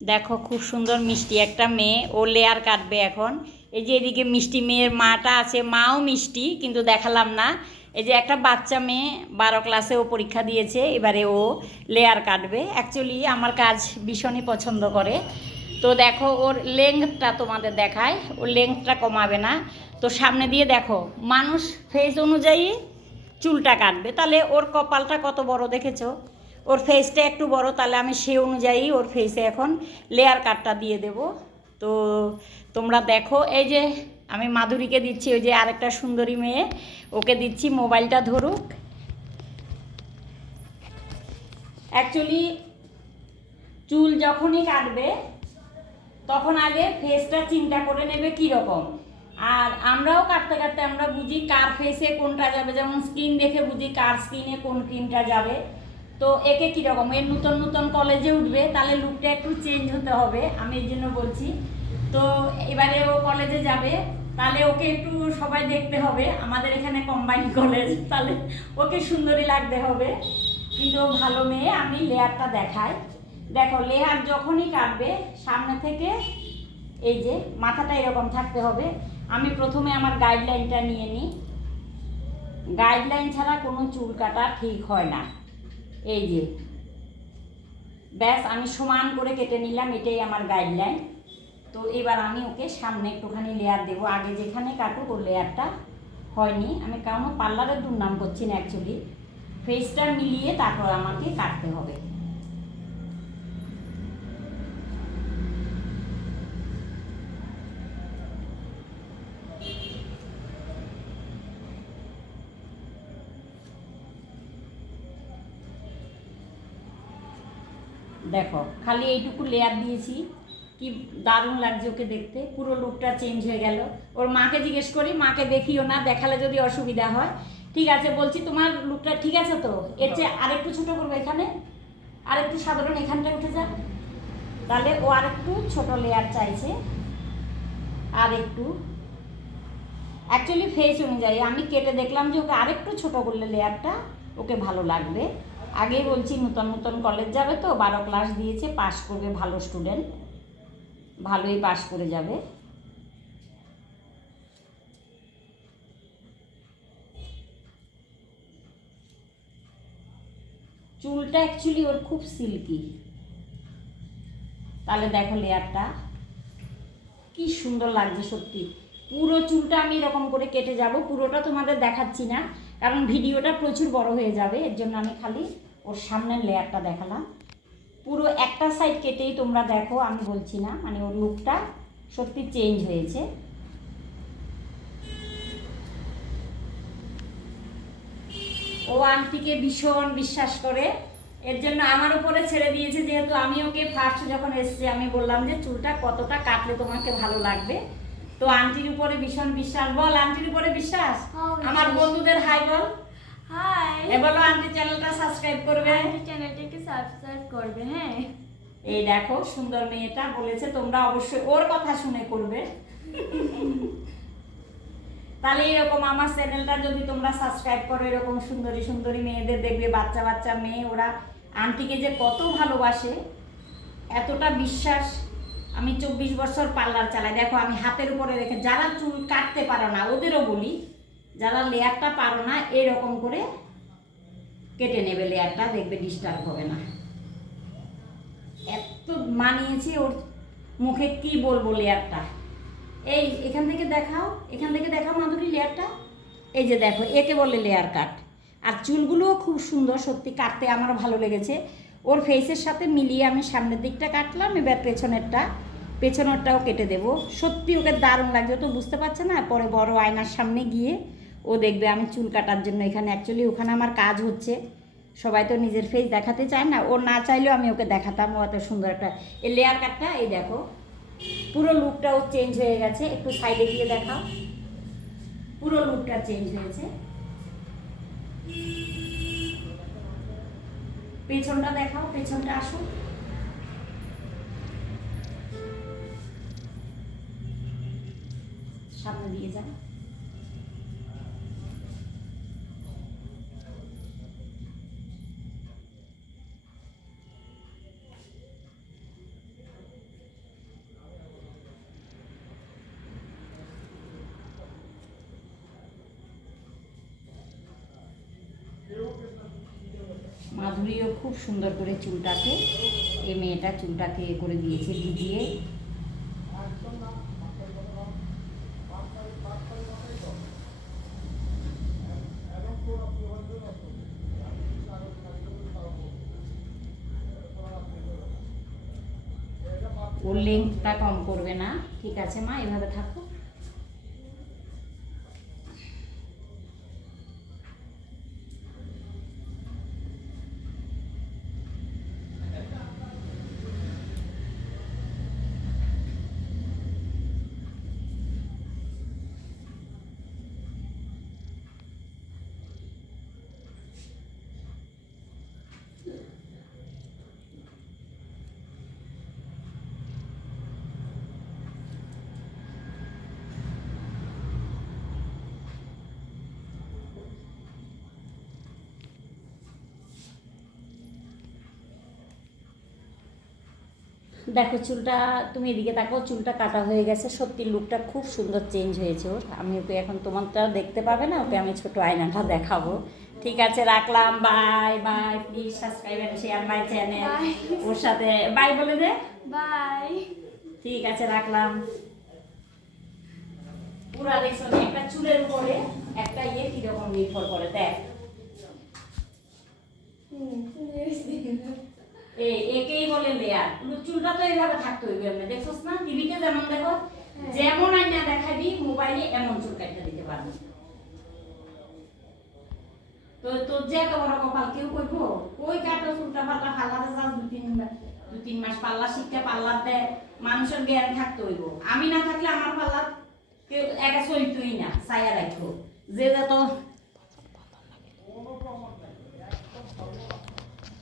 দেখো খুব সুন্দর মিষ্টি একটা মেয়ে, ও লেয়ার কাটবে এখন। এই যে এদিকে মিষ্টি মেয়ের মাটা আছে, মাও মিষ্টি কিন্তু দেখালাম না। এই যে একটা বাচ্চা মেয়ে 12 ক্লাসে, ও পরীক্ষা দিয়েছে, এবারে ও লেয়ার কাটবে। অ্যাকচুয়ালি আমার কাজ ভীষণই পছন্দ করে। তো দেখো ওর লেংথটা তোমাদের দেখায়, ওর লেংথটা কমাবে না। তো সামনে দিয়ে দেখো মানুষ ফেস অনুযায়ী চুলটা কাটবে, তাহলে ওর কপালটা কত বড় দেখেছো, ওর ফেসটা একটু বড়, তাহলে আমি সে অনুযায়ী ওর ফেসে এখন লেয়ার কাটটা দিয়ে দেব। তো তোমরা দেখো, এই যে আমি মাধুরীকে দিচ্ছি, ওই যে আরেকটা সুন্দরী মেয়ে, ওকে দিচ্ছি, মোবাইলটা ধরুক। অ্যাকচুয়ালি চুল যখনই কাটবে তখন আগে ফেসটা চিন্তা করে নেবে কীরকম। আর আমরাও কাটতে কাটতে আমরা বুঝি কার ফেসে কোনটা যাবে, যেমন স্কিন দেখে বুঝি কার স্কিনে কোন ক্রিমটা যাবে। তো একে কীরকম, এর নতুন নতুন কলেজে উঠবে, তাহলে লুকটা একটু চেঞ্জ হতে হবে, আমি এর জন্য বলছি। তো এবারে ও কলেজে যাবে, তাহলে ওকে একটু সবাই দেখতে হবে, আমাদের এখানে কম্বাইন কলেজ, তাহলে ওকে সুন্দরী লাগতে হবে। কিন্তু ভালো মেয়ে, আমি লেয়ারটা দেখাই। দেখো লেয়ার যখনই কাটবে সামনে থেকে এই যে মাথাটা এরকম থাকতে হবে। আমি প্রথমে আমার গাইডলাইনটা নিয়ে নিই, গাইডলাইন ছাড়া কোনো চুল কাটা ঠিক হয় না। এই যে ব্যাস আমি সমান করে কেটে নিলাম, এটাই আমার গাইডলাইন। তো এবার আমি ওকে সামনে একটুখানি লেয়ার দেবো, আগে যেখানে কাটুক ওর লেয়ারটা হয়নি। আমি কারণ পার্লারের দুর্নাম করছি না, অ্যাকচুয়ালি ফেসটা মিলিয়ে তারপর আমাকে কাটতে হবে। দেখো খালি এইটুকু লেয়ার দিয়েছি, কি দারুণ লাগছে ওকে দেখতে, পুরো লুকটা চেঞ্জ হয়ে গেল। ওর মাকে জিজ্ঞেস করি, মাকে দেখিও না, দেখালে যদি অসুবিধা হয়। ঠিক আছে বলছি, তোমার লুকটা ঠিক আছে তো, এর চেয়ে আরেকটু ছোটো করবো, এখানে আরেকটু সাধারণ এখানটা উঠে যাক। তাহলে ও আরেকটু ছোট লেয়ার চাইছে, আর একটু অ্যাকচুয়ালি ফেস অনুযায়ী আমি কেটে দেখলাম যে ওকে আরেকটু ছোট করলে লেয়ারটা ওকে ভালো লাগবে। আগেই বলছি নতুন নতুন কলেজ যাবে, তো 12 ক্লাস দিয়েছে, পাস করবে, ভালো স্টুডেন্ট, ভালোই পাস করে যাবে। চুলটা অ্যাকচুয়ালি ওর খুব সিল্কি। তাহলে দেখো লেয়ারটা কি সুন্দর লাগছে সত্যি। পুরো চুলটা আমি এরকম করে কেটে যাব, পুরোটা তোমাদের দেখাচ্ছি না কারণ ভিডিওটা প্রচুর বড় হয়ে যাবে, এর জন্য আমি খালি ওর সামনের লেয়ারটা দেখালাম। পুরো একটা সাইড কেটেই তোমরা দেখো, আমি বলছি না, মানে ওর লুকটা সত্যি চেঞ্জ হয়েছে। ও আন্টিকে ভীষণ বিশ্বাস করে, এর জন্য আমার উপরে ছেড়ে দিয়েছে, যেহেতু আমি ওকে ফার্স্ট যখন এসেছি আমি বললাম যে চুলটা কতটা কাটলে তোমাকে ভালো লাগবে। তো আন্টির উপরে ভীষণ বিশ্বাস। বল আন্টির উপরে বিশ্বাস। আমার বন্ধুদের হাই বল। হাই, বলো আন্টি চ্যানেলটা সাবস্ক্রাইব করবে, আন্টি চ্যানেলটাকে সাবস্ক্রাইব করবে। হ্যাঁ, এই দেখো সুন্দর মেয়েটা বলেছে, তোমরা অবশ্যই ওর কথা শুনে করবে। তাহলে এরকম আমার চ্যানেলটা যদি তোমরা সাবস্ক্রাইব করো, এরকম সুন্দরী সুন্দরী মেয়েদের দেখবে, বাচ্চা বাচ্চা মেয়ে, ওরা আন্টিকে যে কত ভালোবাসে, এতটা বিশ্বাস। আমি 24 বছর পার্লার চালাই, দেখো আমি হাতের উপরে রেখে, যারা চুল কাটতে পারো না ওদেরও বলি, যারা লেয়ারটা পারো না এরকম করে কেটে নেবে লেয়ারটা, দেখবে ডিস্টার্ব হবে না। এত মানিয়েছে ওর মুখে, কি বলবো লেয়ারটা। এই এখান থেকে দেখাও, এখান থেকে দেখাও মাধুরী লেয়ারটা, এই যে দেখো, একে বলে লেয়ার কাট। আর চুলগুলোও খুব সুন্দর সত্যি, কাটতে আমার ভালো লেগেছে। ওর ফেসের সাথে মিলিয়ে আমি সামনের দিকটা কাটলাম, এবার পেছনেরটাও কেটে দেবো। সত্যি ওকে দারুণ লাগছে, তো বুঝতে পারছে না, পরে বড় আয়নার সামনে গিয়ে ও দেখবে আমি চুল কাটার জন্য এখানে, অ্যাকচুয়ালি ওখানে আমার কাজ হচ্ছে, সবাই তো নিজের ফেস দেখাতে চায় না, ও না চাইলেও আমি ওকে দেখাতাম, ও এত সুন্দর একটা এই লেয়ার কাটটা। এই দেখো পুরো লুকটাও চেঞ্জ হয়ে গেছে, একটু সাইডে গিয়ে দেখাও, পুরো লুকটা চেঞ্জ হয়েছে। পেছনটা দেখাও, পেছনটা আসো, সামনে দিয়ে যাও। শাশুড়িও খুব সুন্দর করে চুলটাকে, এই মেয়েটা চুলটাকে এ করে দিয়েছে ভিজিয়ে। ওর লেন্থটা কম করবে না, ঠিক আছে মা, এভাবে থাকো। দেখো চুলটা, তুমি এদিকে তাকাও, চুলটা কাটা হয়ে গেছে, সত্যি লুকটা খুব সুন্দর চেঞ্জ হয়েছে ওর। আমি ওকে এখন, তোমারটা দেখতে পাবে না, ওকে আমি ছোট আয়নাটা দেখাবো। ঠিক আছে, রাখলাম, bye bye, please subscribe and share my channel. ওর সাথে বাই বলে দে। বাই। ঠিক আছে, রাখলাম। পুরা দেখছো না, একটা চুলের উপরে একটা ইয়ে কিরকম নির্ভর করে, দেখ। একেই বলে লেয়ার। চুলটা তো এইভাবে থাকতে হইবে, এমনি দেখছস না, টিভিতে যেমন দেখো, যেমন আইনা দেখাবি মোবাইলে এমন চুল কাটতে দিতে পারবি। তো তোর যে এত বড় কপাল, কেউ কইবো কই কাটো চুলটা পাল্লা ফাল্লাতে যাস, দু তিন মাস পাল্লা শিখতে, পাল্লার দেয়, মানুষের জ্ঞান থাকতে হইব। আমি না থাকলে আমার পাল্লা কেউ একা চলতোই না, ছায়া রাখবো। যে যত